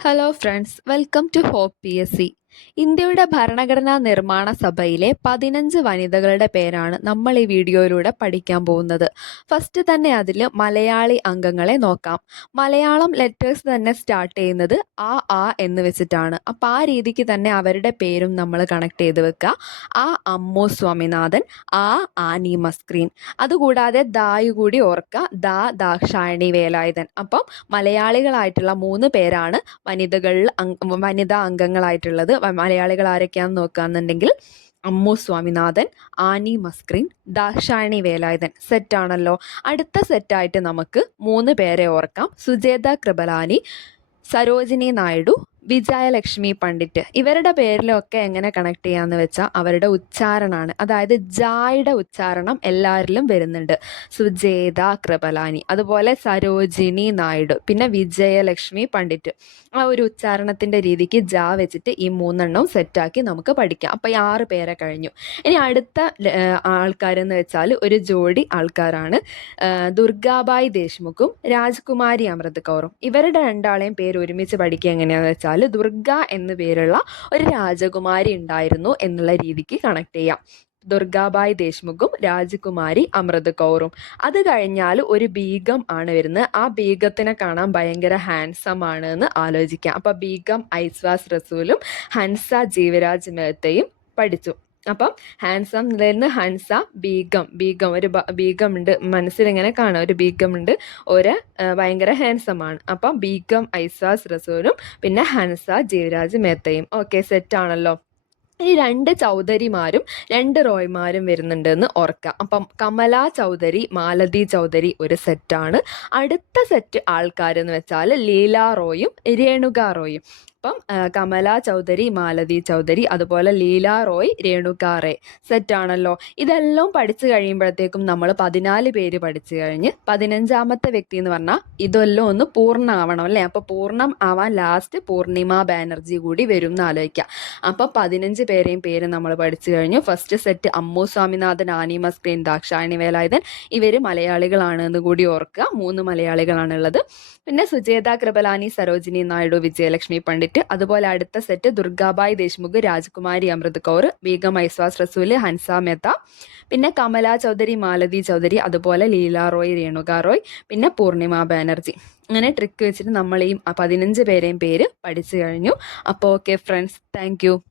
hello friends welcome to hope P S C ഇന്ത്യയുടെ ഭരണഘടനാ നിർമ്മാണ സഭയിലെ പതിനഞ്ച് വനിതകളുടെ പേരാണ് നമ്മൾ ഈ വീഡിയോയിലൂടെ പഠിക്കാൻ പോകുന്നത് ഫസ്റ്റ് തന്നെ അതിൽ മലയാളി അംഗങ്ങളെ നോക്കാം മലയാളം ലെറ്റേഴ്സ് തന്നെ സ്റ്റാർട്ട് ചെയ്യുന്നത് ആ ആ എന്ന് വെച്ചിട്ടാണ് അപ്പം ആ രീതിക്ക് തന്നെ അവരുടെ പേരും നമ്മൾ കണക്ട് ചെയ്ത് വെക്കുക ആ അമ്മു സ്വാമിനാഥൻ ആ ആനി മസ്ക്രീൻ അതുകൂടാതെ ദായു കൂടി ഓർക്കുക ദാ ദാക്ഷായണി വേലായുധൻ അപ്പം മലയാളികളായിട്ടുള്ള മൂന്ന് പേരാണ് വനിതകളിൽ വനിതാ അംഗങ്ങളായിട്ടുള്ളത് മലയാളികൾ ആരൊക്കെയാണെന്ന് നോക്കുകയാണെന്നുണ്ടെങ്കിൽ അമ്മു സ്വാമിനാഥൻ ആനി മസ്ക്രീൻ ദാക്ഷായണി വേലായുധൻ സെറ്റാണല്ലോ അടുത്ത സെറ്റായിട്ട് നമുക്ക് മൂന്ന് പേരെ ഓർക്കാം സുജേത കൃപലാനി സരോജിനി നായിഡു വിജയലക്ഷ്മി പണ്ഡിറ്റ് ഇവരുടെ പേരിലൊക്കെ എങ്ങനെ കണക്ട് ചെയ്യാന്ന് വെച്ചാൽ അവരുടെ ഉച്ചാരണമാണ് അതായത് ജായുടെ ഉച്ചാരണം എല്ലാവരിലും വരുന്നുണ്ട് സുജേത കൃപലാനി അതുപോലെ സരോജിനി നായിഡു പിന്നെ വിജയലക്ഷ്മി പണ്ഡിറ്റ് ആ ഒരു ഉച്ചാരണത്തിന്റെ രീതിക്ക് ജാ വെച്ചിട്ട് ഈ മൂന്നെണ്ണവും സെറ്റാക്കി നമുക്ക് പഠിക്കാം അപ്പോൾ ഈ ആറ് പേരെ കഴിഞ്ഞു ഇനി അടുത്ത ആൾക്കാരെന്ന് വെച്ചാൽ ഒരു ജോഡി ആൾക്കാരാണ് ദുർഗാബായി ദേശ്മുഖും രാജ്കുമാരി അമൃത് കൗറും ഇവരുടെ രണ്ടാളെയും പേര് ഒരുമിച്ച് പഠിക്കുക എങ്ങനെയാണെന്ന് വെച്ചാൽ പറഞ്ഞാൽ ദുർഗ എന്നു പേരുള്ള ഒരു രാജകുമാരി ഉണ്ടായിരുന്നു എന്നുള്ള രീതിക്ക് കണക്ട് ചെയ്യാം ദുർഗാബായ് ദേശ്മുഖും രാജകുമാരി അമൃത് കൗറും അത് കഴിഞ്ഞാൽ ഒരു ബീഗം ആണ് വരുന്നത് ആ ബീഗത്തിനെ കാണാൻ ഭയങ്കര ഹാൻസം ആണ് എന്ന് ആലോചിക്കാം അപ്പം ബീഗം ഐസ്വാസ് റസൂലും ഹൻസ ജീവരാജ് മേത്തയും പഠിച്ചു അപ്പം ഹാൻസം എന്നുള്ളതിന് ഹൻസ ബീഗം ബീഗം ഒരു ബീഗം ഉണ്ട് മനസ്സിലിങ്ങനെ കാണാം ഒരു ബീഗം ഉണ്ട് ഒരു ഭയങ്കര ഹാൻസമാണ് അപ്പം ബീഗം ഐസാസ് റസൂലും പിന്നെ ഹൻസ ജീവരാജ് മേത്തയും ഓക്കെ സെറ്റാണല്ലോ ഇനി രണ്ട് ചൗധരിമാരും രണ്ട് റോയ്മാരും വരുന്നുണ്ടെന്ന് ഓർക്കാം അപ്പം കമല ചൗധരി മാലതി ചൗധരി ഒരു സെറ്റാണ് അടുത്ത സെറ്റ് ആൾക്കാരെന്ന് വെച്ചാൽ ലീല റോയും രേണുക റോയും ഒപ്പം കമല ചൗധരി മാലതി ചൗധരി അതുപോലെ ലീല റോയ് രേണുക റേ സെറ്റാണല്ലോ ഇതെല്ലാം പഠിച്ചു കഴിയുമ്പോഴത്തേക്കും നമ്മൾ പതിനാല് പേര് പഠിച്ചു കഴിഞ്ഞ് പതിനഞ്ചാമത്തെ വ്യക്തി എന്ന് പറഞ്ഞാൽ ഇതെല്ലാം ഒന്ന് പൂർണ്ണമാവണം അല്ലേ അപ്പോൾ പൂർണ്ണം ആവാൻ ലാസ്റ്റ് പൂർണിമ ബാനർജി കൂടി വരും എന്ന് ആലോചിക്കാം അപ്പോൾ പതിനഞ്ച് പേരെയും പേര് നമ്മൾ പഠിച്ചു കഴിഞ്ഞു first set Ammu Swaminathan Annie Mascarene Dakshayani Velayudhan ഇവർ മലയാളികളാണ് എന്ന് കൂടി ഓർക്കുക മൂന്ന് മലയാളികളാണുള്ളത് പിന്നെ സുജേത കൃപലാനി സരോജിനി നായിഡു വിജയലക്ഷ്മി പണ്ഡിറ്റ് സെറ്റ് അതുപോലെ അടുത്ത സെറ്റ് ദുർഗാബായ് ദേശ്മുഖ് രാജകുമാരി അമൃത് കൗർ ബീഗം ഐസ്വാസ് റസൂൽ ഹൻസ മെത്ത പിന്നെ കമല ചൗധരി മാലതി ചൗധരി അതുപോലെ ലീല റോയ് രേണുക റോയ് പിന്നെ പൂർണിമ ബാനർജി അങ്ങനെ ട്രിക്ക് വെച്ചിട്ട് നമ്മൾ ഈ പതിനഞ്ച് പേരെയും പേര് പഠിച്ചു കഴിഞ്ഞു അപ്പോൾ ഓക്കെ ഫ്രണ്ട്സ് താങ്ക്